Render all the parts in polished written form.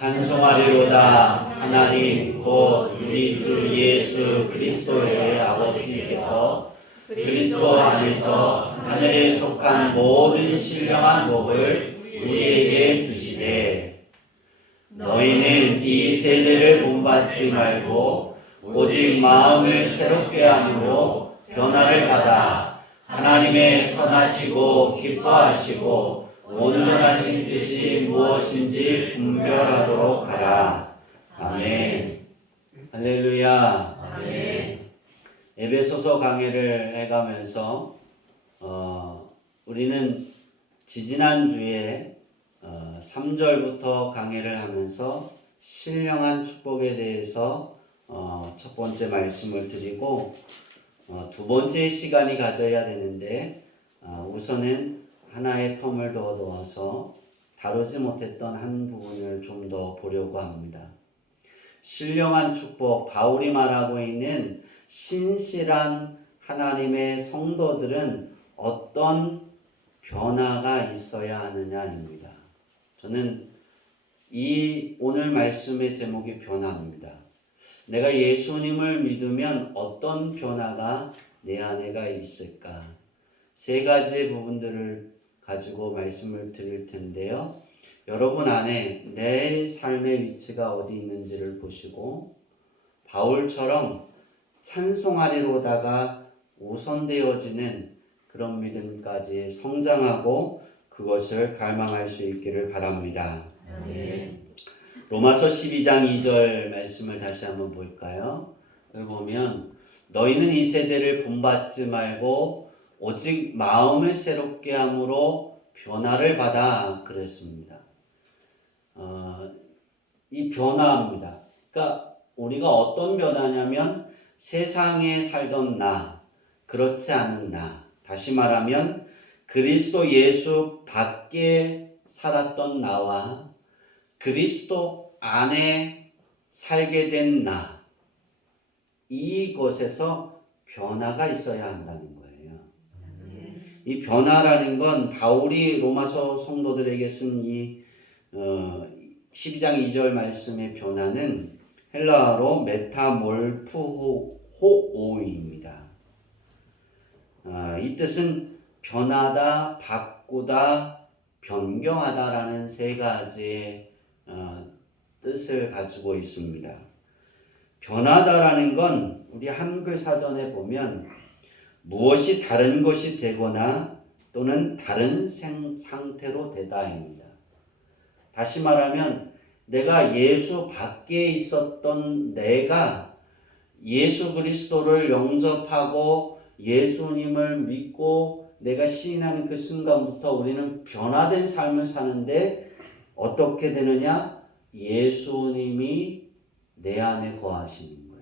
찬송하리로다. 하나님 곧 우리 주 예수 그리스도의 아버지께서 그리스도 안에서 하늘에 속한 모든 신령한 복을 우리에게 주시되 너희는 이 세대를 본받지 말고 오직 마음을 새롭게 함으로 변화를 받아 하나님의 선하시고 기뻐하시고 온전하신 뜻이 무엇인지 분별하도록 하라. 아멘. 할렐루야. 아멘. 에베소서 강해를 해가면서 우리는 지지난주에 3절부터 강해를 하면서 신령한 축복에 대해서 첫 번째 말씀을 드리고 두 번째 시간이 가져야 되는데 우선은 하나의 텀을 더 두어서 다루지 못했던 한 부분을 좀 더 보려고 합니다. 신령한 축복, 바울이 말하고 있는 신실한 하나님의 성도들은 어떤 변화가 있어야 하느냐입니다. 저는 이 오늘 말씀의 제목이 변화입니다. 내가 예수님을 믿으면 어떤 변화가 내 안에가 있을까? 세 가지 부분들을 가지고 말씀을 드릴 텐데요. 여러분 안에 내 삶의 위치가 어디 있는지를 보시고 바울처럼 찬송하리로다가 우선되어지는 그런 믿음까지 성장하고 그것을 갈망할 수 있기를 바랍니다. 아멘. 로마서 12장 2절 말씀을 다시 한번 볼까요? 여기 보면 너희는 이 세대를 본받지 말고 오직 마음을 새롭게 함으로 변화를 받아 그랬습니다. 이 변화입니다. 그러니까 우리가 어떤 변화냐면 세상에 살던 나, 그렇지 않은 나, 다시 말하면 그리스도 예수 밖에 살았던 나와 그리스도 안에 살게 된 나, 이곳에서 변화가 있어야 한다는 거예요. 이 변화라는 건 바울이 로마서 성도들에게 쓴 이 12장 2절 말씀의 변화는 헬라어로 메타몰프호오입니다. 이 뜻은 변하다, 바꾸다, 변경하다라는 세 가지의 뜻을 가지고 있습니다. 변하다라는 건 우리 한글 사전에 보면 무엇이 다른 것이 되거나 또는 다른 상태로 되다입니다. 다시 말하면 내가 예수 밖에 있었던 내가 예수 그리스도를 영접하고 예수님을 믿고 내가 시인하는 그 순간부터 우리는 변화된 삶을 사는데 어떻게 되느냐? 예수님이 내 안에 거하시는 거예요.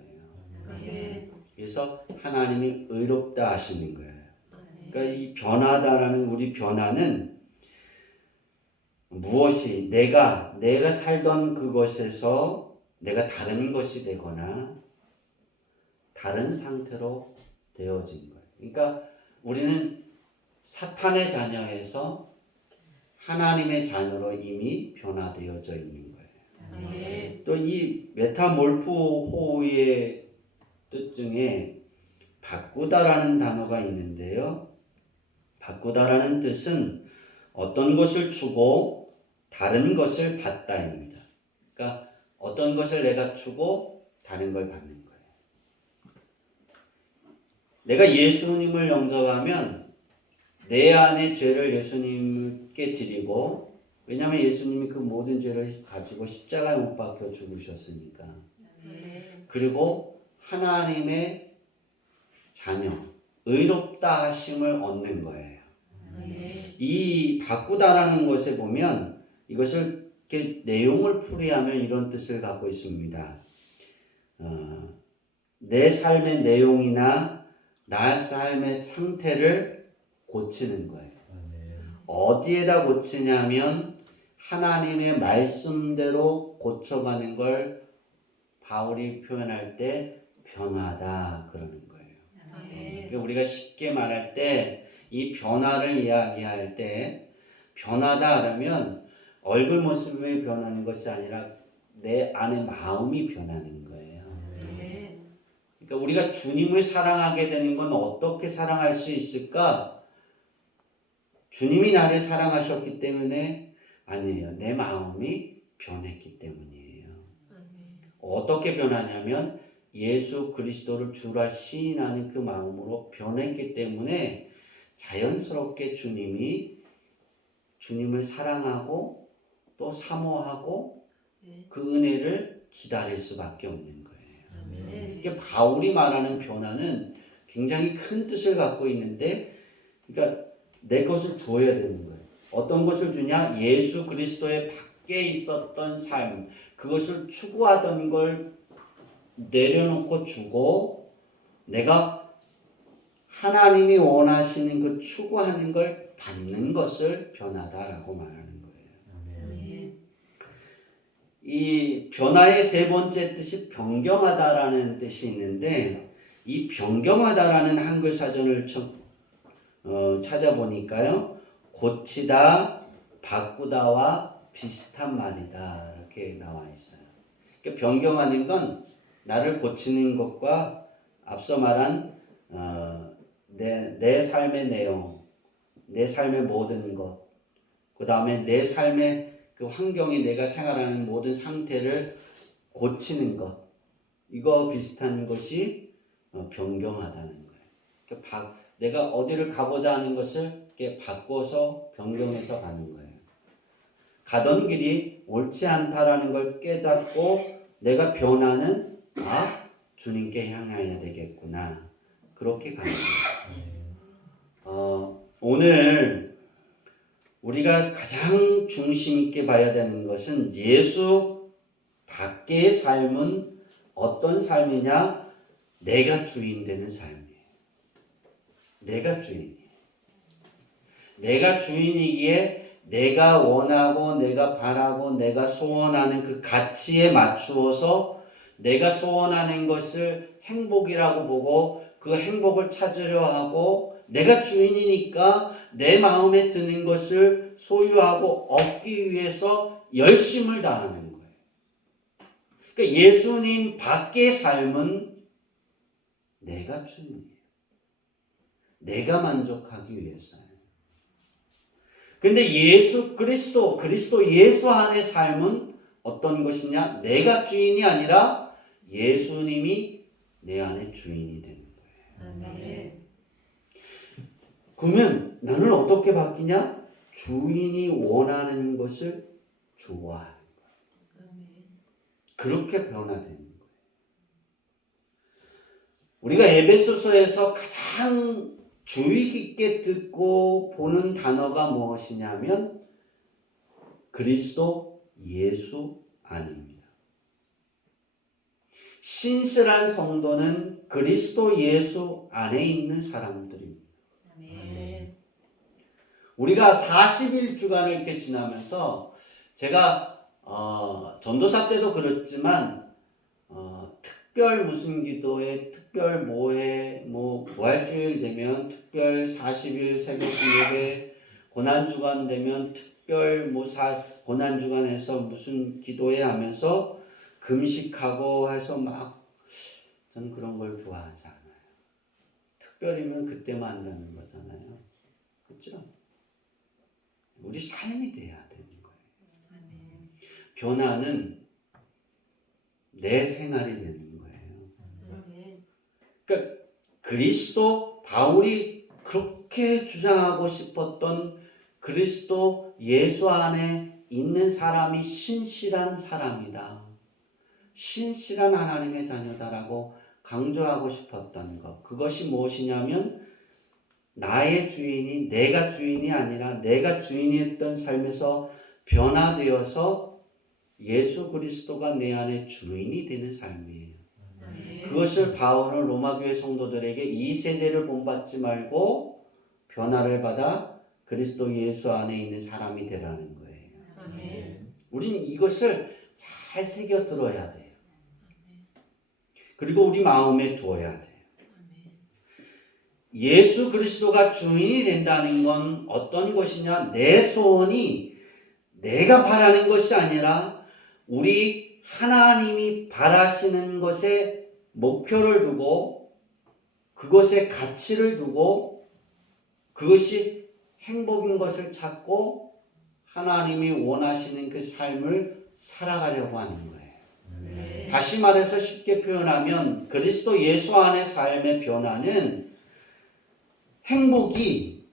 그래서 하나님이 의롭다 하시는 거예요. 그러니까 이 변화다라는 우리 변화는 무엇이 내가 살던 그것에서 내가 다른 것이 되거나 다른 상태로 되어진 거예요. 그러니까 우리는 사탄의 자녀에서 하나님의 자녀로 이미 변화되어져 있는 거예요. 또 이 메타몰프호의 뜻 중에 바꾸다라는 단어가 있는데요. 바꾸다라는 뜻은 어떤 것을 주고 다른 것을 받다입니다. 그러니까 어떤 것을 내가 주고 다른 걸 받는 거예요. 내가 예수님을 영접하면 내 안의 죄를 예수님께 드리고, 왜냐하면 예수님이 그 모든 죄를 가지고 십자가에 못 박혀 죽으셨으니까. 그리고 하나님의 자녀, 의롭다 하심을 얻는 거예요. 이 바꾸다라는 것에 보면 이것을 이렇게 내용을 풀이하면 이런 뜻을 갖고 있습니다. 내 삶의 내용이나 나 삶의 상태를 고치는 거예요. 어디에다 고치냐면 하나님의 말씀대로 고쳐가는 걸 바울이 표현할 때 변화다 그러는 거예요. 그러니까 우리가 쉽게 말할 때 이 변화를 이야기할 때 변화다 하면 얼굴 모습이 변하는 것이 아니라 내 안에 마음이 변하는 거예요. 아멘. 그러니까 우리가 주님을 사랑하게 되는 건 어떻게 사랑할 수 있을까? 주님이 나를 사랑하셨기 때문에 아니에요. 내 마음이 변했기 때문이에요. 아멘. 어떻게 변하냐면 예수 그리스도를 주라 시인하는 그 마음으로 변했기 때문에 자연스럽게 주님을 사랑하고 또 사모하고 네. 그 은혜를 기다릴 수밖에 없는 거예요. 아멘. 이게 바울이 말하는 변화는 굉장히 큰 뜻을 갖고 있는데, 그러니까 내 것을 줘야 되는 거예요. 어떤 것을 주냐? 예수 그리스도의 밖에 있었던 삶, 그것을 추구하던 걸 내려놓고 주고, 내가 하나님이 원하시는 그 추구하는 걸 받는 것을 변화다라고 말하는 거예요. 아멘. 이 변화의 세 번째 뜻이 변경하다라는 뜻이 있는데, 이 변경하다라는 한글 사전을 찾아보니까요, 고치다, 바꾸다와 비슷한 말이다 이렇게 나와 있어요. 그러니까 변경하는 건 나를 고치는 것과 앞서 말한 내 삶의 내용, 내 삶의 모든 것, 그 다음에 내 삶의 그 환경에 내가 생활하는 모든 상태를 고치는 것, 이거 비슷한 것이 변경하다는 거예요. 그러니까 내가 어디를 가고자 하는 것을 이렇게 바꿔서 변경해서 가는 거예요. 가던 길이 옳지 않다라는 걸 깨닫고 내가 변화는 주님께 향해야 되겠구나, 그렇게 가는 거예요. 오늘 우리가 가장 중심 있게 봐야 되는 것은 예수 밖의 삶은 어떤 삶이냐? 내가 주인 되는 삶이에요. 내가 주인이에요. 내가 주인이기에 내가 원하고 내가 바라고 내가 소원하는 그 가치에 맞추어서 내가 소원하는 것을 행복이라고 보고 그 행복을 찾으려 하고, 내가 주인이니까 내 마음에 드는 것을 소유하고 얻기 위해서 열심을 다하는 거예요. 그러니까 예수님 밖의 삶은 내가 주인이에요. 내가 만족하기 위해서요. 그런데 예수 그리스도 예수 안의 삶은 어떤 것이냐? 내가 주인이 아니라 예수님이 내 안에 주인이 되는 거예요. 아멘. 그러면 나는 어떻게 바뀌냐? 주인이 원하는 것을 좋아하는 거예요. 아멘. 그렇게 변화되는 거예요. 우리가 에베소서에서 가장 주의 깊게 듣고 보는 단어가 무엇이냐면 그리스도 예수 안입니다. 신실한 성도는 그리스도 예수 안에 있는 사람들입니다. 아멘. 우리가 40일 주간을 이렇게 지나면서 제가 전도사 때도 그렇지만 특별 무슨 기도회, 특별 모회, 부활주일 되면 특별 40일 새벽 예배, 고난주간 되면 특별 고난주간에서 무슨 기도회 하면서 금식하고 해서 저는 그런 걸 좋아하지 않아요. 특별이면 그때만 한다는 거잖아요. 그렇죠? 우리 삶이 돼야 되는 거예요. 아멘. 변화는 내 생활이 되는 거예요. 아멘. 그러니까 그리스도, 바울이 그렇게 주장하고 싶었던 그리스도 예수 안에 있는 사람이 신실한 사람이다, 신실한 하나님의 자녀다라고 강조하고 싶었던 것, 그것이 무엇이냐면 나의 주인이 내가 주인이 아니라 내가 주인이었던 삶에서 변화되어서 예수 그리스도가 내 안에 주인이 되는 삶이에요. 아멘. 그것을 바울은 로마교회 성도들에게 이 세대를 본받지 말고 변화를 받아 그리스도 예수 안에 있는 사람이 되라는 거예요. 아멘. 우린 이것을 잘 새겨 들어야 돼요. 그리고 우리 마음에 두어야 돼요. 예수 그리스도가 주인이 된다는 건 어떤 것이냐? 내 소원이 내가 바라는 것이 아니라 우리 하나님이 바라시는 것에 목표를 두고 그것에 가치를 두고 그것이 행복인 것을 찾고 하나님이 원하시는 그 삶을 살아가려고 하는 거예요. 네. 다시 말해서 쉽게 표현하면 그리스도 예수 안의 삶의 변화는 행복이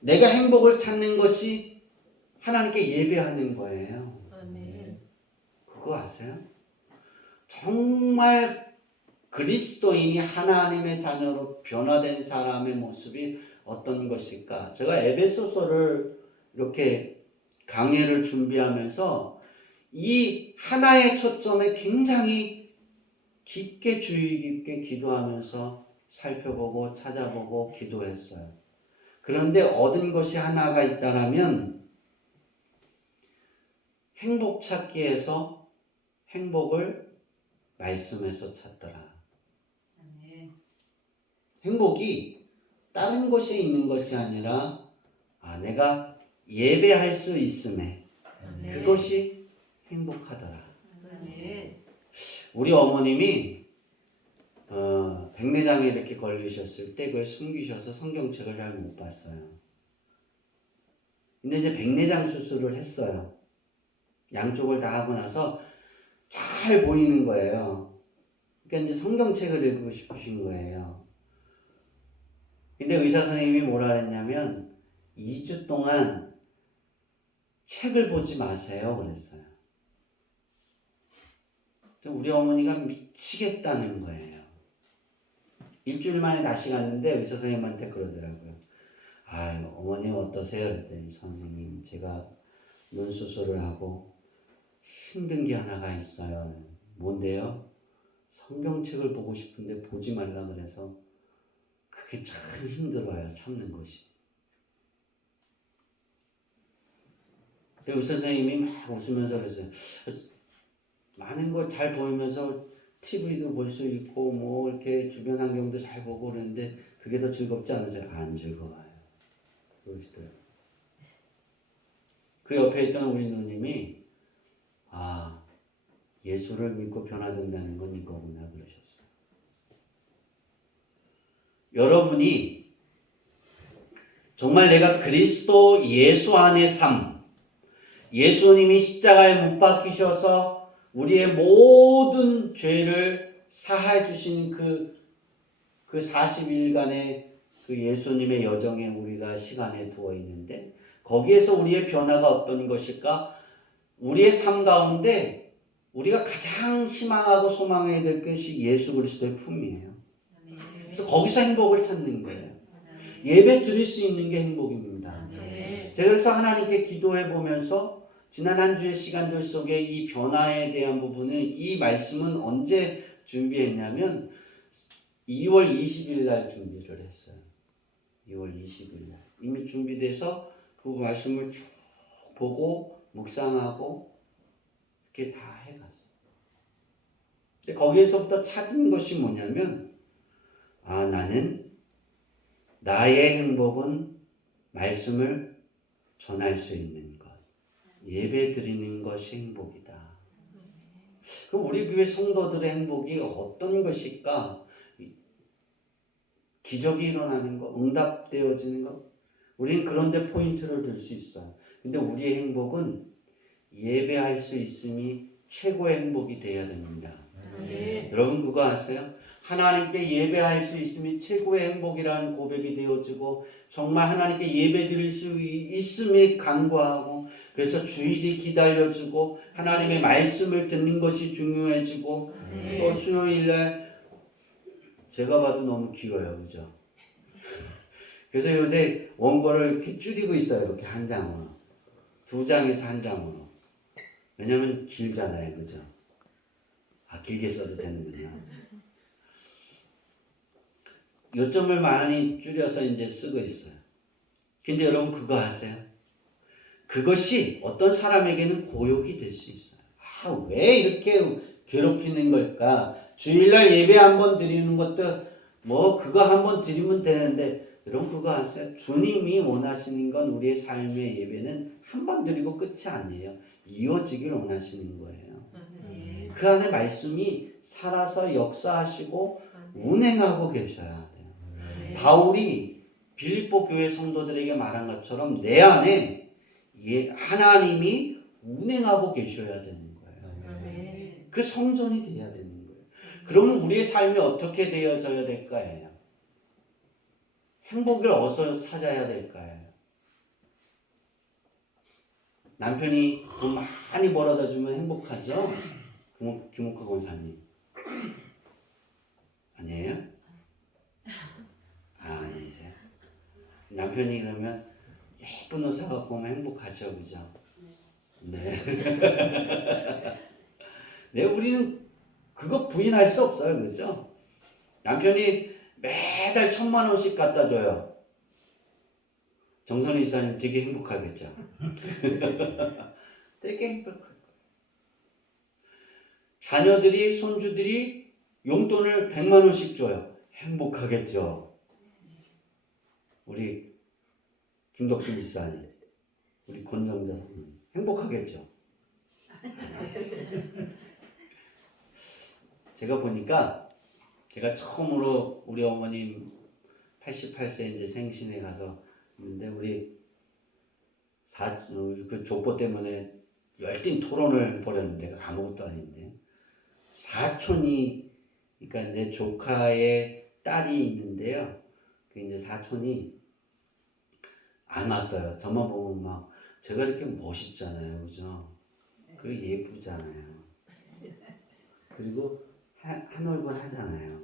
내가 행복을 찾는 것이 하나님께 예배하는 거예요. 아멘. 그거 아세요? 정말 그리스도인이 하나님의 자녀로 변화된 사람의 모습이 어떤 것일까? 제가 에베소서를 이렇게 강해를 준비하면서 이 하나의 초점에 굉장히 깊게 주의 깊게 기도하면서 살펴보고 찾아보고 기도했어요. 그런데 얻은 것이 하나가 있다라면 행복 찾기에서 행복을 말씀에서 찾더라. 아멘. 행복이 다른 곳에 있는 것이 아니라 내가 예배할 수 있음에 아멘. 그것이 행복하더라. 아멘. 우리 어머님이 백내장에 이렇게 걸리셨을 때 그걸 숨기셔서 성경책을 잘 못 봤어요. 근데 이제 백내장 수술을 했어요. 양쪽을 다 하고 나서 잘 보이는 거예요. 그러니까 이제 성경책을 읽고 싶으신 거예요. 근데 의사 선생님이 뭐라 그랬냐면 2주 동안 책을 보지 마세요 그랬어요. 우리 어머니가 미치겠다는 거예요. 일주일 만에 다시 갔는데 의사 선생님한테 그러더라고요. 어머님 어떠세요? 그랬더니 선생님 제가 눈 수술을 하고 힘든 게 하나가 있어요. 뭔데요? 성경책을 보고 싶은데 보지 말라 그래서 그게 참 힘들어요. 참는 것이. 의사 선생님이 막 웃으면서 그랬어요. 많은 걸 잘 보이면서 TV도 볼 수 있고 뭐 이렇게 주변 환경도 잘 보고 그러는데 그게 더 즐겁지 않으세요? 안 즐거워요. 그러시더라고요. 그 옆에 있던 우리 누님이 예수를 믿고 변화된다는 건 이거구나 그러셨어요. 여러분이 정말 내가 그리스도 예수 안의 삶, 예수님이 십자가에 못 박히셔서 우리의 모든 죄를 사하여 주시는 그 40일간의 그 예수님의 여정에 우리가 시간에 두어 있는데 거기에서 우리의 변화가 어떤 것일까? 우리의 삶 가운데 우리가 가장 희망하고 소망해야 될 것이 예수 그리스도의 품이에요. 그래서 거기서 행복을 찾는 거예요. 예배 드릴 수 있는 게 행복입니다. 제가 그래서 하나님께 기도해 보면서 지난 한 주의 시간들 속에 이 변화에 대한 부분은 이 말씀은 언제 준비했냐면 2월 20일 날 준비를 했어요. 2월 20일 날. 이미 준비돼서 그 말씀을 쭉 보고 묵상하고 이렇게 다 해갔어요. 근데 거기에서부터 찾은 것이 뭐냐면 나는 나의 행복은 말씀을 전할 수 있는 것, 예배 드리는 것이 행복이다. 그럼 우리 교회 성도들의 행복이 어떤 것일까? 기적이 일어나는 것, 응답되어지는 것, 우리는 그런 데 포인트를 들 수 있어요. 근데 우리의 행복은 예배할 수 있음이 최고의 행복이 되어야 됩니다. 여러분 그거 아세요? 하나님께 예배할 수 있음이 최고의 행복이라는 고백이 되어지고 정말 하나님께 예배 드릴 수 있음이 간구하고 그래서 주일이 기다려지고 하나님의 말씀을 듣는 것이 중요해지고 또 수요일날 제가 봐도 너무 길어요. 그죠? 그래서 요새 원고를 이렇게 줄이고 있어요. 이렇게 한 장으로. 2장에서 한 장으로. 왜냐면 길잖아요. 그죠? 길게 써도 되는군요. 요점을 많이 줄여서 이제 쓰고 있어요. 근데 여러분 그거 아세요? 그것이 어떤 사람에게는 고욕이 될 수 있어요. 왜 이렇게 괴롭히는 걸까? 주일날 예배 한번 드리는 것도 뭐 그거 한번 드리면 되는데 여러분 그거 아세요? 주님이 원하시는 건 우리의 삶의 예배는 한 번 드리고 끝이 아니에요. 이어지길 원하시는 거예요. 그 안에 말씀이 살아서 역사하시고 운행하고 계셔야 돼요. 아멘. 바울이 빌립보 교회 성도들에게 말한 것처럼 내 안에 하나님이 운행하고 계셔야 되는 거예요. 아멘. 그 성전이 돼야 되는 거예요. 그러면 우리의 삶이 어떻게 되어져야 될까요? 행복을 어디서 찾아야 될까요? 남편이 돈 많이 벌어다 주면 행복하죠? 김옥화 권사님. 아니에요? 아니세요? 남편이 그러면 예쁜 옷 사갖고 오면 행복하죠, 그죠? 네. 네, 우리는 그거 부인할 수 없어요, 그죠? 남편이 매달 1,000만 원씩 갖다 줘요. 정선희 이사님 되게 행복하겠죠? 되게 행복할 거예요. 자녀들이, 손주들이 용돈을 100만 원씩 줘요. 행복하겠죠? 우리 김덕수 이사님, 우리 권정자 선생님 행복하겠죠? 제가 보니까 제가 처음으로 우리 어머님 88세 이제 생신에 가서 있는데 우리 그 족보 때문에 열띤 토론을 벌였는데 아무것도 아닌데 사촌이 그러니까 내 조카의 딸이 있는데요. 그 이제 사촌이 안 왔어요. 저만 보면 막 제가 이렇게 멋있잖아요, 그죠? 그리고 예쁘잖아요. 그리고 한 얼굴 하잖아요.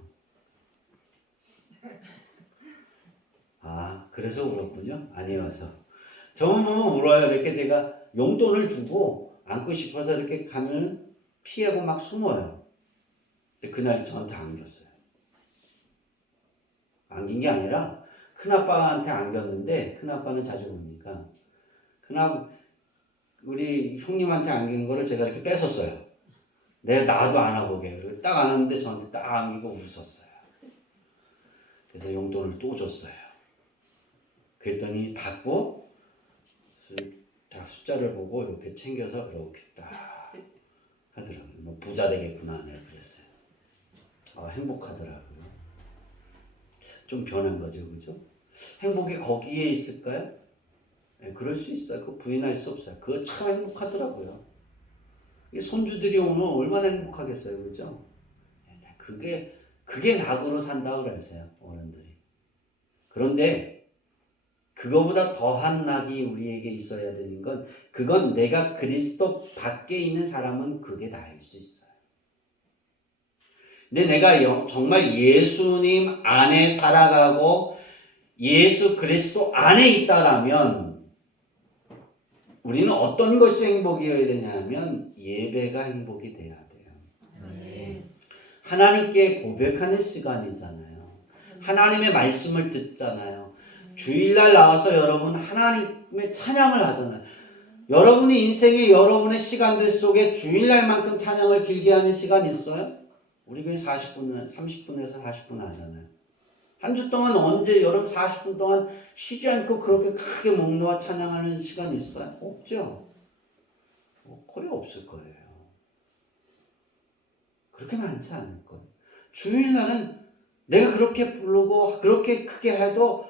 아, 그래서 울었군요. 아니어서. 저만 보면 울어요. 이렇게 제가 용돈을 주고 안고 싶어서 이렇게 가면 피하고 막 숨어요. 근데 그날 저한테 안겼어요. 안긴 게 아니라 큰아빠한테 안겼는데 큰아빠는 자주 오니까 우리 형님한테 안긴 거를 제가 이렇게 뺏었어요. 나도 안아보게. 그리고 딱 안았는데 저한테 딱 안기고 웃었어요. 그래서 용돈을 또 줬어요. 그랬더니 받고 다 숫자를 보고 이렇게 챙겨서 이렇게 딱 하더라고요. 뭐 부자 되겠구나 내가 그랬어요. 행복하더라고요. 좀 변한 거죠, 그죠? 행복이 거기에 있을까요? 네, 그럴 수 있어요. 그거 부인할 수 없어요. 그거 참 행복하더라고요. 손주들이 오면 얼마나 행복하겠어요, 그죠? 그게 낙으로 산다고 그랬어요, 어른들이. 그런데 그거보다 더한 낙이 우리에게 있어야 되는 건 그건 내가 그리스도 밖에 있는 사람은 그게 다일 수 있어요. 근데 내가 정말 예수님 안에 살아가고 예수 그리스도 안에 있다라면 우리는 어떤 것이 행복이어야 되냐면 예배가 행복이 돼야 돼요. 아멘. 하나님께 고백하는 시간이잖아요. 하나님의 말씀을 듣잖아요. 주일날 나와서 여러분 하나님의 찬양을 하잖아요. 여러분의 인생의 여러분의 시간들 속에 주일날만큼 찬양을 길게 하는 시간 있어요? 우리 교회 30분에서 40분 하잖아요. 한 주 동안 언제 여러분 40분 동안 쉬지 않고 그렇게 크게 목 놓아 찬양하는 시간 있어요? 없죠. 거의 없을 거예요. 그렇게 많지 않을 거예요. 주일날은 내가 그렇게 부르고 그렇게 크게 해도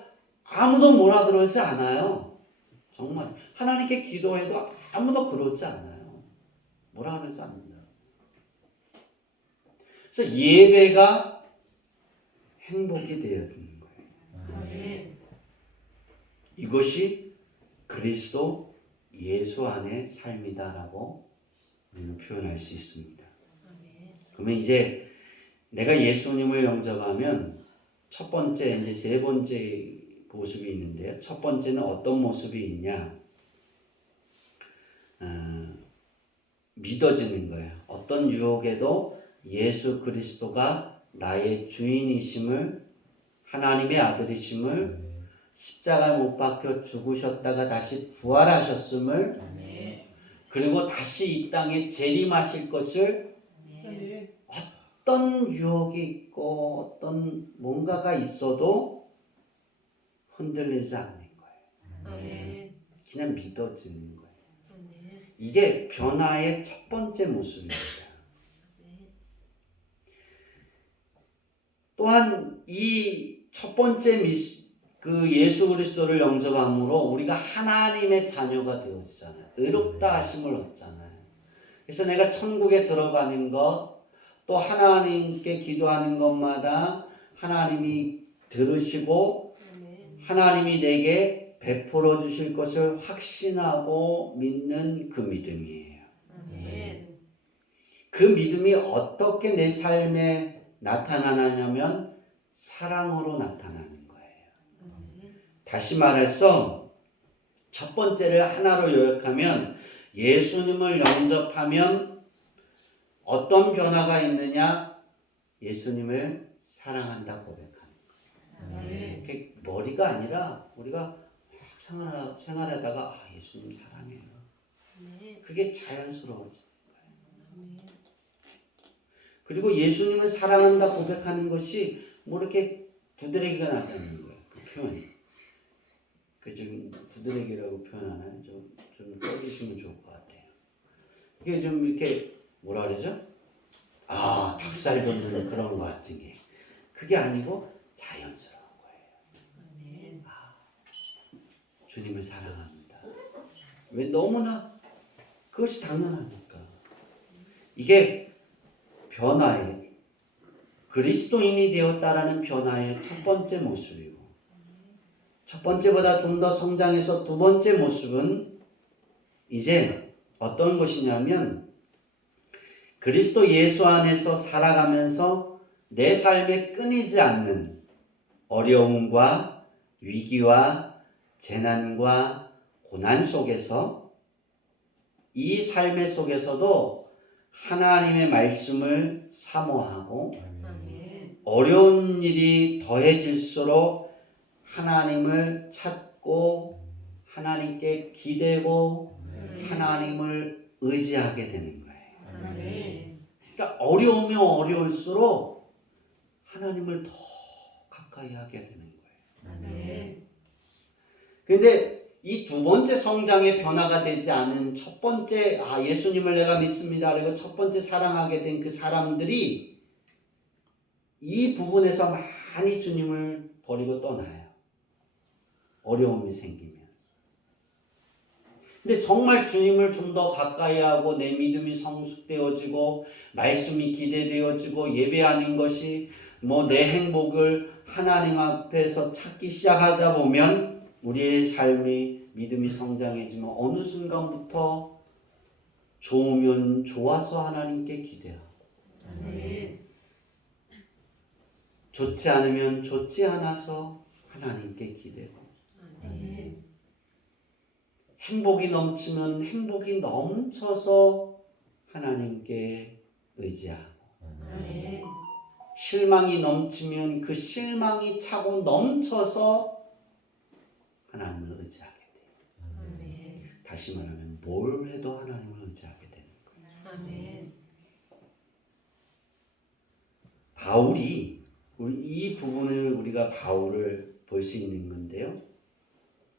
아무도 못 알아들지 않아요. 정말 하나님께 기도해도 아무도 그러지 않아요. 뭐라 그러지 않는다. 그래서 예배가 행복이 되어야 되는 거예요. 아멘. 이것이 그리스도 예수 안의 삶이다라고 우리는 표현할 수 있습니다. 그러면 이제 내가 예수님을 영접하면 첫 번째, 이제 세 번째 모습이 있는데요. 첫 번째는 어떤 모습이 있냐? 믿어지는 거예요. 어떤 유혹에도 예수 그리스도가 나의 주인이심을, 하나님의 아들이심을, 십자가에 못 박혀 죽으셨다가 다시 부활하셨음을, 그리고 다시 이 땅에 재림하실 것을 어떤 유혹이 있고 어떤 뭔가가 있어도 흔들리지 않는 거예요. 그냥 믿어지는 거예요. 이게 변화의 첫 번째 모습입니다. 또한 이 첫 번째 그 예수 그리스도를 영접함으로 우리가 하나님의 자녀가 되었잖아요. 의롭다 하심을 얻잖아요. 그래서 내가 천국에 들어가는 것, 또 하나님께 기도하는 것마다 하나님이 들으시고 하나님이 내게 베풀어 주실 것을 확신하고 믿는 그 믿음이에요. 그 믿음이 어떻게 내 삶에 나타나냐면 사랑으로 나타나는 거예요. 다시 말해서 첫 번째를 하나로 요약하면 예수님을 영접하면 어떤 변화가 있느냐? 예수님을 사랑한다 고백하는 거예요. 그게 머리가 아니라 우리가 생활하다가 예수님 사랑해요. 그게 자연스러워지는 거예요. 그리고 예수님을 사랑한다 고백하는 것이 뭐 이렇게 두드러기가 나지 않는 거예요. 그 표현이. 그 좀 두드러기라고 표현하나요? 좀 꺼주시면 좋을 것 같아요. 이게 좀 이렇게 뭐라 그러죠? 닭살 돋는 그런 것 같은 게. 그게 아니고 자연스러운 거예요. 주님을 사랑합니다. 왜? 너무나 그것이 당연하니까. 이게 변화의 그리스도인이 되었다라는 변화의 첫 번째 모습이고, 첫 번째보다 좀 더 성장해서 두 번째 모습은 이제 어떤 것이냐면 그리스도 예수 안에서 살아가면서 내 삶에 끊이지 않는 어려움과 위기와 재난과 고난 속에서 이 삶의 속에서도 하나님의 말씀을 사모하고 어려운 일이 더해질수록 하나님을 찾고 하나님께 기대고 하나님을 의지하게 되는 거예요. 그러니까 어려우면 어려울수록 하나님을 더 가까이 하게 되는 거예요. 근데 이 두 번째 성장의 변화가 되지 않은 첫 번째 예수님을 내가 믿습니다. 그리고 첫 번째 사랑하게 된 그 사람들이 이 부분에서 많이 주님을 버리고 떠나요. 어려움이 생기면. 근데 정말 주님을 좀 더 가까이 하고 내 믿음이 성숙되어지고 말씀이 기대되어지고 예배하는 것이 뭐 내 행복을 하나님 앞에서 찾기 시작하다 보면 우리의 삶이 믿음이 성장해지면 어느 순간부터 좋으면 좋아서 하나님께 기대하고 좋지 않으면 좋지 않아서 하나님께 기대고 행복이 넘치면 행복이 넘쳐서 하나님께 의지하고 실망이 넘치면 그 실망이 차고 넘쳐서 하나님을 의지하게 돼요. 다시 말하면 뭘 해도 하나님을 의지하게 되는 거예요. 바울이 이 부분을 우리가 바울을 볼 수 있는 건데요.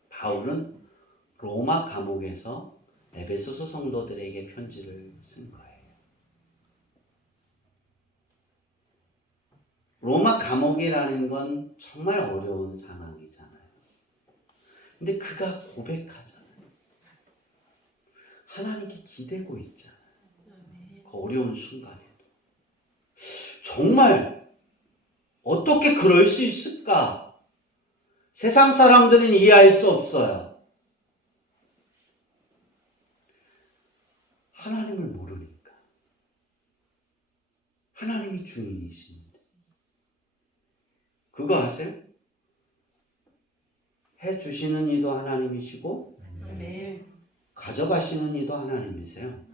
바울은 로마 감옥에서 에베소서 성도들에게 편지를 쓴 거예요. 로마 감옥이라는 건 정말 어려운 상황이잖아요. 근데 그가 고백하잖아요. 하나님께 기대고 있잖아요. 그 어려운 순간에도. 정말 어떻게 그럴 수 있을까? 세상 사람들은 이해할 수 없어요. 하나님을 모르니까. 하나님이 주인이신데. 그거 아세요? 해주시는 이도 하나님이시고 가져가시는 이도 하나님이세요.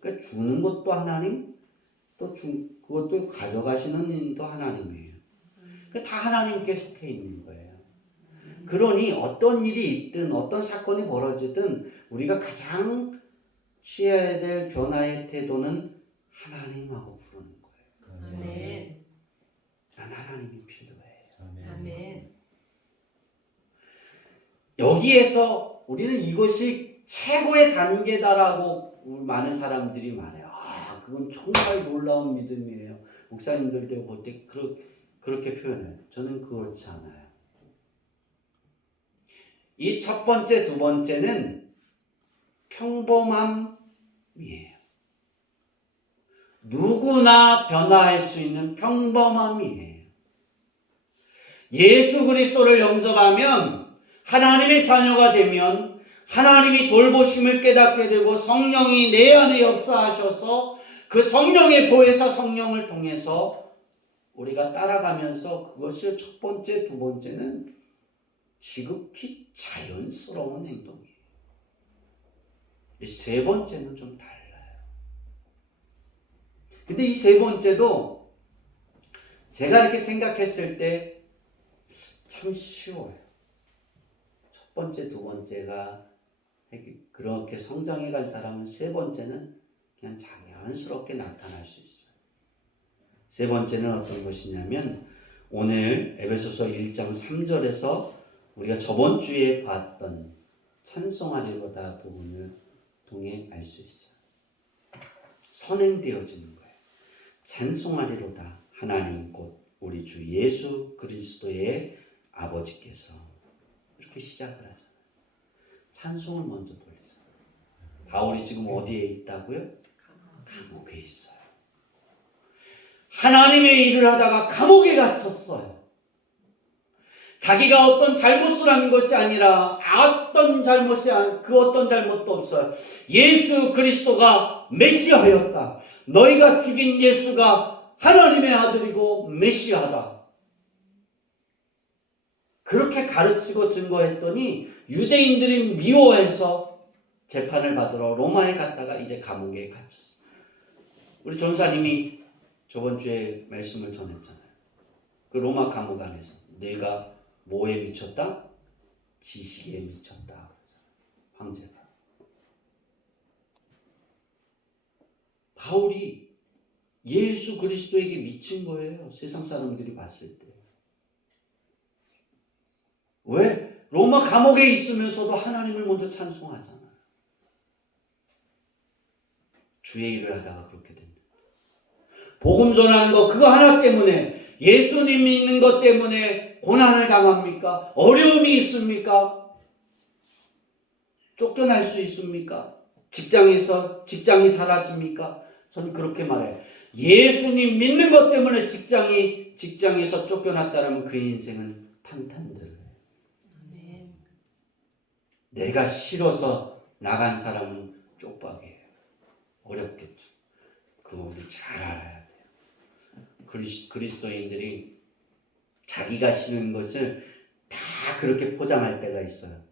그러니까 주는 것도 하나님, 또 그것도 가져가시는 이도 하나님이에요. 그러니까 다 하나님께 속해 있는 거예요. 그러니 어떤 일이 있든 어떤 사건이 벌어지든 우리가 가장 취해야 될 변화의 태도는 하나님하고 부르는 거예요. 난 하나님이 필요해요. 여기에서 우리는 이것이 최고의 단계다라고 많은 사람들이 말해요. 그건 정말 놀라운 믿음이에요. 목사님들도 볼 때 그렇게 표현해요. 저는 그렇지 않아요. 이 첫 번째, 두 번째는 평범함이에요. 누구나 변화할 수 있는 평범함이에요. 예수 그리스도를 영접하면, 하나님의 자녀가 되면 하나님이 돌보심을 깨닫게 되고 성령이 내 안에 역사하셔서 그 성령의 보혜사 성령을 통해서 우리가 따라가면서, 그것이 첫 번째, 두 번째는 지극히 자연스러운 행동이에요. 세 번째는 좀 달라요. 근데 이 세 번째도 제가 이렇게 생각했을 때 참 쉬워요. 첫 번째, 두 번째가 그렇게 성장해 간 사람은 세 번째는 그냥 자연스럽게 나타날 수 있어요. 세 번째는 어떤 것이냐면, 오늘 에베소서 1장 3절에서 우리가 저번 주에 봤던 찬송하리로다 부분을 통해 알 수 있어요. 선행되어지는 거예요. 찬송하리로다 하나님 곧 우리 주 예수 그리스도의 아버지께서, 이렇게 시작을 하잖아요. 찬송을 먼저 돌리죠. 바울이 지금 어디에 있다고요? 감옥에 있어요. 하나님의 일을 하다가 감옥에 갇혔어요. 자기가 어떤 잘못을 한 것이 아니라 어떤 잘못도 없어요. 예수 그리스도가 메시아였다. 너희가 죽인 예수가 하나님의 아들이고 메시아다. 그렇게 가르치고 증거했더니 유대인들이 미워해서 재판을 받으러 로마에 갔다가 이제 감옥에 갇혔어요. 우리 전사님이 저번 주에 말씀을 전했잖아요. 그 로마 감옥 안에서 내가 뭐에 미쳤다? 지식에 미쳤다. 황제가. 바울이 예수 그리스도에게 미친 거예요. 세상 사람들이 봤을 때. 왜? 로마 감옥에 있으면서도 하나님을 먼저 찬송하잖아. 주의 일을 하다가 그렇게 된다. 복음 전하는 거 그거 하나 때문에, 예수님 믿는 것 때문에 고난을 당합니까? 어려움이 있습니까? 쫓겨날 수 있습니까? 직장이 사라집니까? 저는 그렇게 말해요. 예수님 믿는 것 때문에 직장에서 쫓겨났다면 그 인생은 탄탄들. 내가 싫어서 나간 사람은 쪽박이에요. 어렵겠죠. 그거 우리 잘 알아야 돼요. 그리스도인들이 자기가 싫은 것을 다 그렇게 포장할 때가 있어요.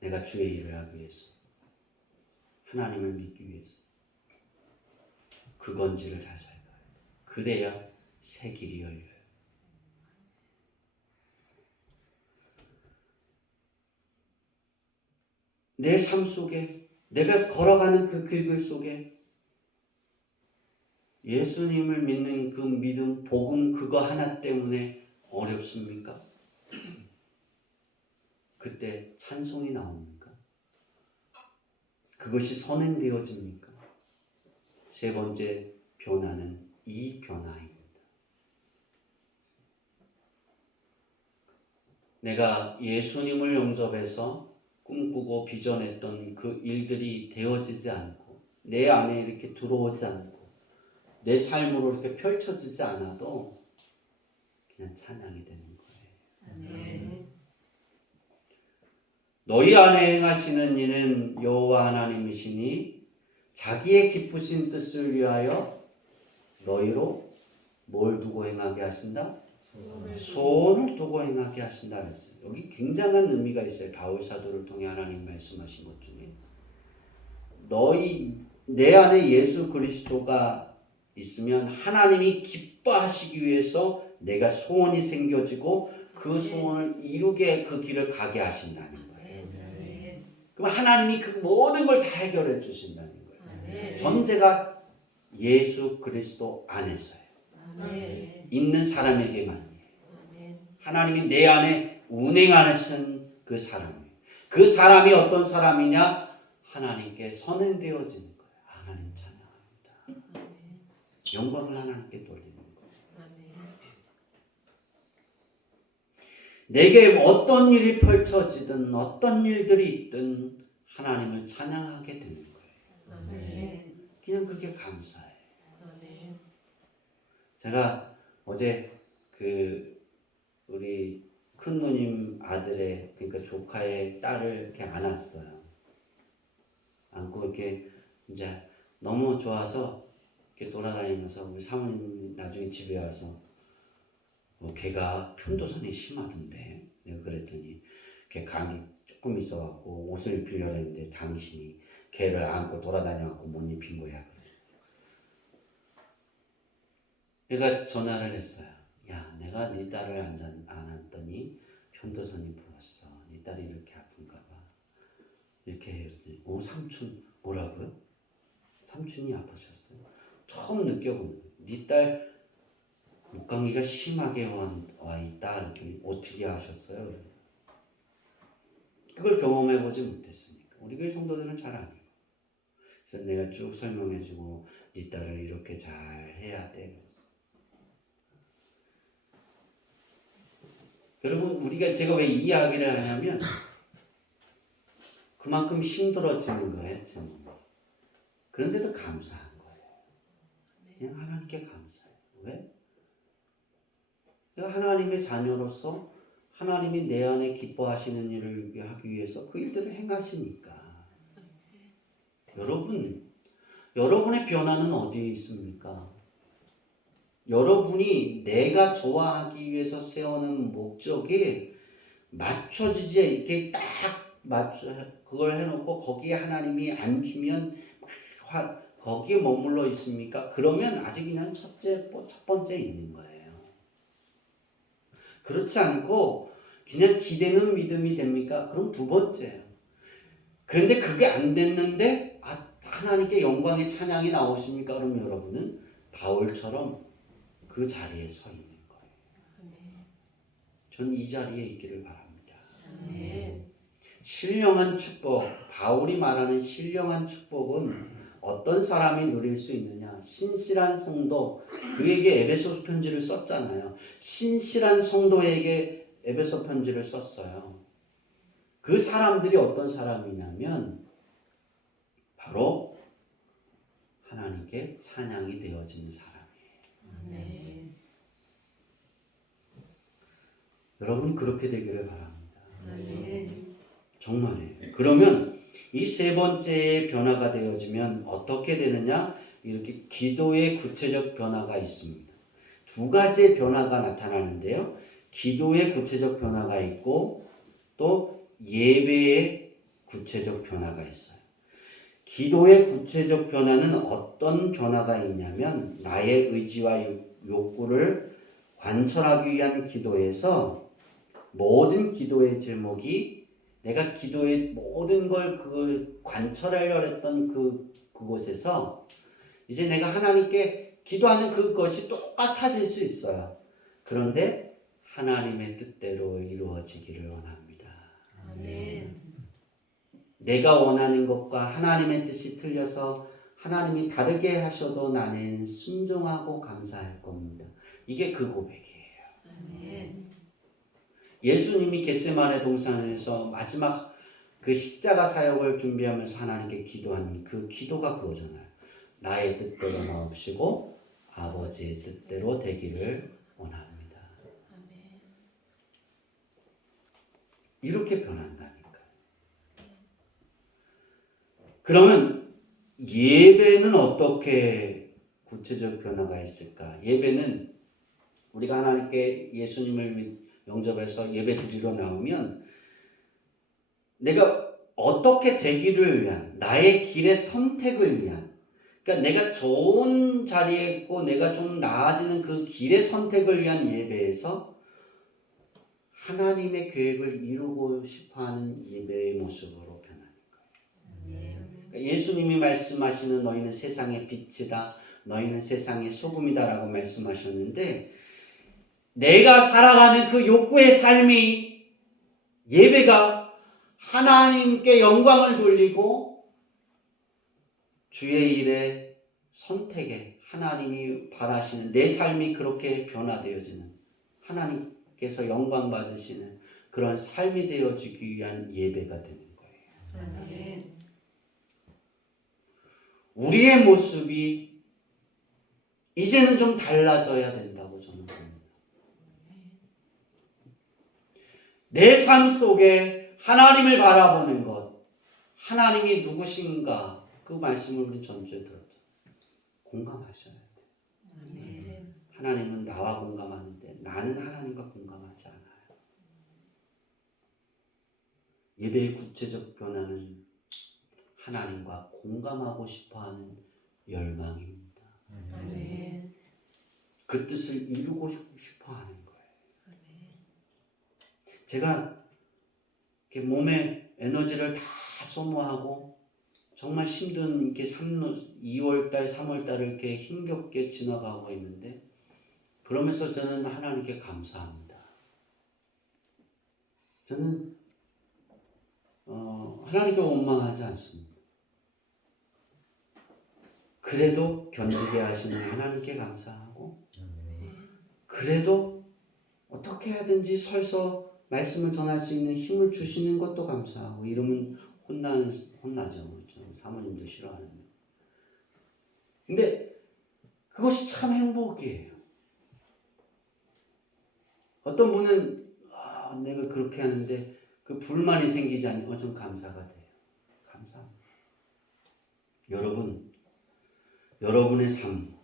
내가 주의 일을 하기 위해서, 하나님을 믿기 위해서. 그 건지를 잘 살아야 돼요. 그래야 새 길이 열려요. 내 삶 속에, 내가 걸어가는 그 길들 속에 예수님을 믿는 그 믿음, 복음 그거 하나 때문에 어렵습니까? 그때 찬송이 나옵니까? 그것이 선행되어집니까? 세 번째 변화는 이 변화입니다. 내가 예수님을 영접해서 꿈꾸고 비전했던 그 일들이 되어지지 않고, 내 안에 이렇게 들어오지 않고, 내 삶으로 이렇게 펼쳐지지 않아도 그냥 찬양이 되는 거예요. 너희 안에 행하시는 이는 여호와 하나님이시니 자기의 기쁘신 뜻을 위하여 너희로 뭘 두고 행하게 하신다? 소원을 두고 행하게 하신다 그랬어요. 여기 굉장한 의미가 있어요. 바울 사도를 통해 하나님 말씀하신 것 중에, 내 안에 예수 그리스도가 있으면 하나님이 기뻐하시기 위해서 내가 소원이 생겨지고 그 소원을 이루게 그 길을 가게 하신다는 거예요. 그럼 하나님이 그 모든 걸 다 해결해 주신다는 거예요. 전제가 예수 그리스도 안에서요. 있는 사람에게만이에요. 하나님이 내 안에 운행하시는 그 사람이에요. 그 사람이 어떤 사람이냐? 하나님께 선행되어지는 거예요. 하나님 찬양합니다. 영광을 하나님께 돌리는 거예요. 아멘. 내게 어떤 일이 펼쳐지든 어떤 일들이 있든 하나님을 찬양하게 되는 거예요. 아멘. 그냥 그게 감사해요. 아멘. 제가 어제 우리 큰 누님 아들의 그러니까 조카의 딸을 이렇게 안았어요. 안고 이렇게 이제 너무 좋아서 이렇게 돌아다니면서 우리 사모님 나중에 집에 와서 걔가 편도선이 심하던데 내가 그랬더니 걔 감기 조금 있어갖고 옷을 입히려고 했는데 당신이 걔를 안고 돌아다녀갖고 못 입힌 거야. 내가 전화를 했어요. 야, 내가 네 딸을 안았더니 편도선이 부었어. 네 딸이 이렇게 아픈가 봐. 이렇게 했더니 삼촌 뭐라고요? 삼촌이 아프셨어요? 처음 느껴보는 거예요. 네 딸 목감기가 심하게 와 있다. 이렇게 어떻게 아셨어요? 그걸 경험해보지 못했으니까. 우리 교회 성도들은 잘 안 해요. 그래서 내가 쭉 설명해주고 네 딸을 이렇게 잘 해야 돼. 여러분 제가 왜 이 이야기를 하냐면 그만큼 힘들어지는 거예요. 참. 그런데도 감사한 거예요. 그냥 하나님께 감사해요. 왜? 하나님의 자녀로서 하나님이 내 안에 기뻐하시는 일을 하기 위해서 그 일들을 행하시니까. 여러분의 변화는 어디에 있습니까? 여러분이 내가 좋아하기 위해서 세우는 목적이 맞춰지지 이렇게 딱 그걸 해놓고 거기에 하나님이 안 주면 거기에 머물러 있습니까? 그러면 아직 그냥 첫 번째 있는 거예요. 그렇지 않고 그냥 기대는 믿음이 됩니까? 그럼 두 번째예요. 그런데 그게 안 됐는데 하나님께 영광의 찬양이 나오십니까? 그럼 여러분은 바울처럼 그 자리에 서 있는 거예요. 전 이 자리에 있기를 바랍니다. 아멘. 신령한 축복, 바울이 말하는 신령한 축복은 어떤 사람이 누릴 수 있느냐? 신실한 성도, 그에게 에베소 편지를 썼잖아요. 신실한 성도에게 에베소 편지를 썼어요. 그 사람들이 어떤 사람이냐면 바로 하나님께 찬양이 되어지는 사람이에요. 아멘. 여러분 그렇게 되기를 바랍니다. 아멘. 정말이에요. 그러면 이 세 번째의 변화가 되어지면 어떻게 되느냐? 이렇게 기도의 구체적 변화가 있습니다. 두 가지의 변화가 나타나는데요. 기도의 구체적 변화가 있고 또 예배의 구체적 변화가 있어요. 기도의 구체적 변화는 어떤 변화가 있냐면 나의 의지와 욕구를 관철하기 위한 기도에서 모든 기도의 제목이 내가 기도의 모든 걸 관철하려고 했던 그곳에서 이제 내가 하나님께 기도하는 그것이 똑같아질 수 있어요. 그런데 하나님의 뜻대로 이루어지기를 원합니다. 아멘. 내가 원하는 것과 하나님의 뜻이 틀려서 하나님이 다르게 하셔도 나는 순종하고 감사할 겁니다. 이게 그 고백이에요. 아멘. 예수님이 겟세마네 동산에서 마지막 그 십자가 사역을 준비하면서 하나님께 기도한 그 기도가 그거잖아요. 나의 뜻대로 마옵시고 아버지의 뜻대로 되기를 원합니다. 아멘. 이렇게 변한다니까요. 그러면 예배는 어떻게 구체적 변화가 있을까? 예배는 우리가 하나님께 예수님을 영접해서 예배 드리러 나오면 내가 어떻게 되기를 위한 나의 길의 선택을 위한 그러니까 내가 좋은 자리에 있고 내가 좀 나아지는 그 길의 선택을 위한 예배에서 하나님의 계획을 이루고 싶어하는 예배의 모습으로 변하는 거예요. 그러니까 예수님이 말씀하시는 너희는 세상의 빛이다. 너희는 세상의 소금이다라고 말씀하셨는데 내가 살아가는 그 욕구의 삶이 예배가 하나님께 영광을 돌리고 주의 일에 선택에 하나님이 바라시는 내 삶이 그렇게 변화되어지는 하나님께서 영광 받으시는 그런 삶이 되어지기 위한 예배가 되는 거예요. 아멘. 우리의 모습이 이제는 좀 달라져야 된다고 저는 봅니다. 내 삶 속에 하나님을 바라보는 것, 하나님이 누구신가 그 말씀을 우리 전주에 들었죠. 공감하셔야 돼요. 아멘. 하나님은 나와 공감하는데 나는 하나님과 공감하지 않아요. 예배의 구체적 변화는 하나님과 공감하고 싶어하는 열망입니다. 아멘. 그 뜻을 이루고 싶어하는 거예요. 아멘. 제가 이렇게 몸에 에너지를 다 소모하고 정말 힘든 이렇게 2월달, 3월달을 이렇게 힘겹게 지나가고 있는데 그러면서 저는 하나님께 감사합니다. 저는 하나님께 원망하지 않습니다. 그래도 견디게 하시는 하나님께 감사하고 그래도 어떻게 하든지 서서 말씀을 전할 수 있는 힘을 주시는 것도 감사하고 이러면 혼나죠. 저는 사모님도 싫어하는데. 근데 그것이 참 행복이에요. 어떤 분은 내가 그렇게 하는데 그 불만이 생기지 않으면 좀 감사가 돼요. 감사합니다. 여러분의 삶,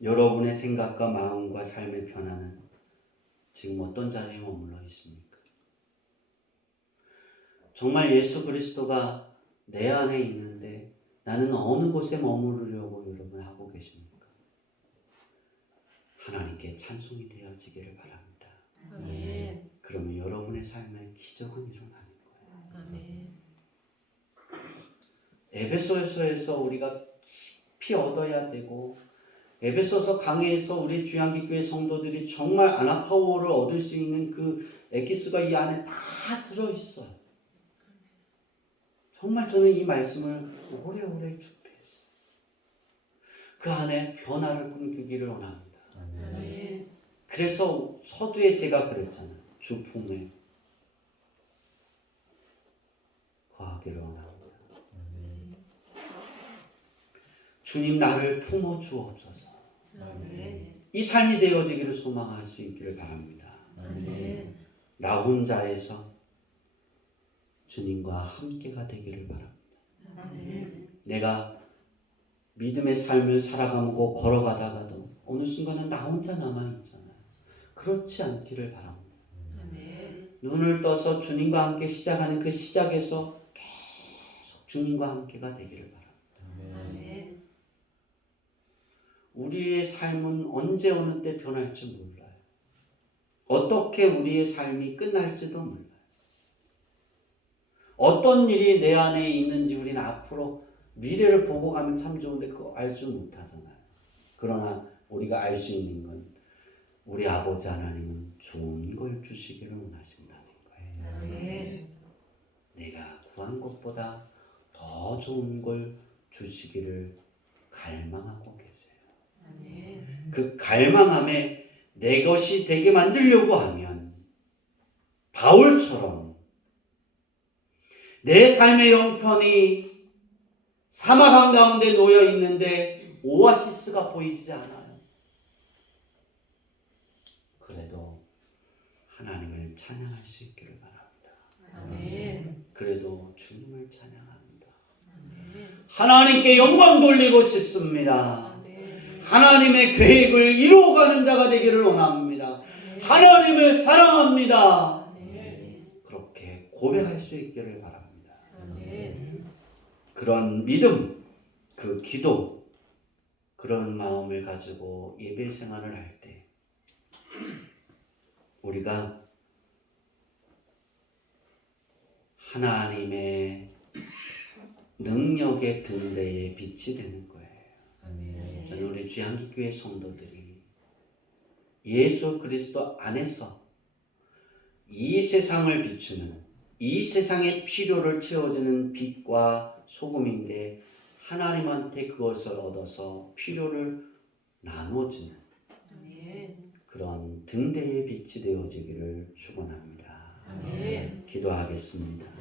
여러분의 생각과 마음과 삶의 변화는 지금 어떤 자리에 머물러 있습니까? 정말 예수 그리스도가 내 안에 있는데 나는 어느 곳에 머무르려고 여러분 하고 계십니까? 하나님께 찬송이 되어지기를 바랍니다. 아멘. 그러면 여러분의 삶에 기적은 일어나는 거예요. 아멘. 에베소서에서 우리가 깊이 얻어야 되고 에베소서 강해에서 우리 주양기교회 성도들이 정말 아나파워를 얻을 수 있는 그 엑기스가 이 안에 다 들어있어요. 정말 저는 이 말씀을 오래오래 주폐했어요. 그 안에 변화를 꿈꾸기를 원합니다. 아멘. 그래서 서두에 제가 그랬잖아요. 주 품에 거하기를 원합니다. 주님 나를 품어 주옵소서. 아멘. 이 삶이 되어지기를 소망할 수 있기를 바랍니다. 아멘. 나 혼자에서 주님과 함께가 되기를 바랍니다. 아멘. 내가 믿음의 삶을 살아가고 걸어가다가도 어느 순간은 나 혼자 남아있잖아요. 그렇지 않기를 바랍니다. 아멘. 눈을 떠서 주님과 함께 시작하는 그 시작에서 계속 주님과 함께가 되기를 바랍니다. 아멘. 우리의 삶은 언제 어느 때 변할지 몰라요. 어떻게 우리의 삶이 끝날지도 몰라요. 어떤 일이 내 안에 있는지 우리는 앞으로 미래를 보고 가면 참 좋은데 그거 알지 못하잖아요. 그러나 우리가 알 수 있는 건 우리 아버지 하나님은 좋은 걸 주시기를 원하신다는 거예요. 아멘. 내가 구한 것보다 더 좋은 걸 주시기를 갈망하고 계세요. 아멘. 그 갈망함에 내 것이 되게 만들려고 하면 바울처럼 내 삶의 형편이 사막 한가운데 놓여 있는데 오아시스가 보이지 않아요. 그래도 하나님을 찬양할 수 있기를 바랍니다. 아멘. 그래도 주님을 찬양합니다. 아멘. 하나님께 영광 돌리고 싶습니다. 아멘. 하나님의 계획을 이루어가는 자가 되기를 원합니다. 하나님을 사랑합니다. 아멘. 그렇게 고백할 수 있기를 바랍니다. 아멘. 그런 믿음, 그 기도, 그런 마음을 가지고 예배 생활을 할 때 우리가 하나님의 능력의 등대에 빛이 되는 거예요. 아멘. 저는 우리 주양기교회 성도들이 예수 그리스도 안에서 이 세상을 비추는 이 세상의 필요를 채워주는 빛과 소금인데 하나님한테 그것을 얻어서 필요를 나눠주는 아멘. 그런 등대의 빛이 되어지기를 축원합니다. 아멘. 기도하겠습니다.